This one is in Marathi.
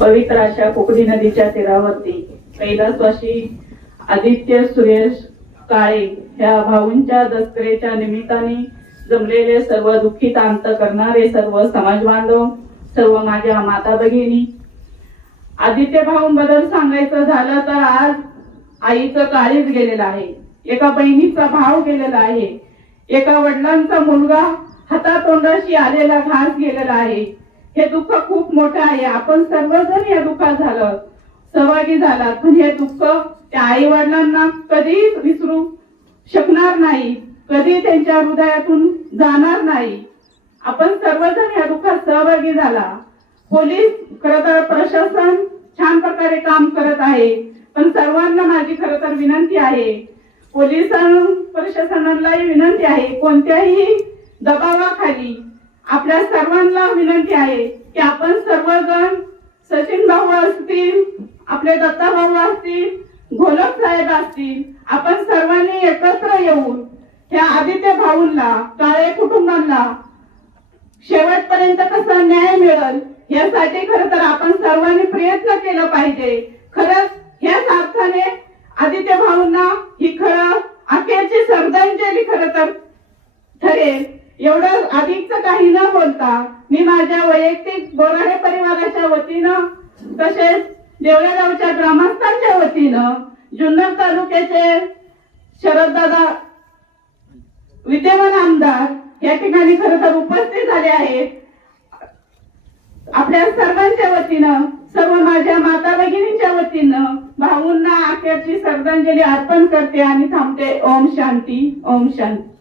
पवित्र अशा कोकणी नदीच्या तीरावरती कैलासवाशी आदित्य सुरेश काळे ह्या भाऊंच्या दसऱ्याच्या निमित्ताने जमलेले सर्व दुःखी अंत करणारे सर्व समाज बांधव सर्व माझ्या माता भगिनी आदित्य भाऊंबद्दल सांगायचं झालं तर आज आईचं काळीच गेलेलं आहे. एका बहिणीचा भाव गेलेला आहे. एका वडिलांचा मुलगा हातातोंडाशी आलेला घास गेलेला आहे. हे दुःख खूप मोठं आहे. आपण सर्वजण या दुःखात झालं. सहभागी झालात. पण हे दुःख त्या आई वडिलांना कधीच विसरू शकणार नाही. कधी त्यांच्या हृदयातून जाणार नाही. आपण सर्वजण या दुःखात सहभागी झाला. पोलीस खर तर प्रशासन छान प्रकारे काम करत आहे. पण सर्वांना माझी खर तर विनंती आहे. पोलिसां प्रशासनालाही विनंती आहे. कोणत्याही दबावाखाली आपल्या सर्वांना विनंती आहे की आपण सर्वजण सचिन भाऊ असतील आपले दत्ता भाऊ असतील घोलप साहेब असतील आपण सर्वांनी एकत्र येऊन ह्या आदित्य भाऊंना काळे कुटुंबांना शेवटपर्यंत कसा न्याय मिळेल यासाठी खर तर आपण सर्वांनी प्रयत्न केला पाहिजे. खरंच ह्याच अर्थाने आदित्य भाऊंना ही खरं अखेरची श्रद्धांजली खर तर ठरेल. एवढं अधिकच काही न बोलता मी माझ्या वैयक्तिक बोराडे परिवाराच्या वतीनं तसेच देवळेगावच्या ग्रामस्थांच्या वतीनं जुन्नर तालुक्याचे शरददादा विद्यमान आमदार या ठिकाणी खर तर उपस्थित झाले आहेत. आपल्या सर्वांच्या वतीनं सर्व माझ्या माता भगिनींच्या वतीनं भाऊंना अखेरची श्रद्धांजली अर्पण करते आणि थांबते. ओम शांती ओम शांती.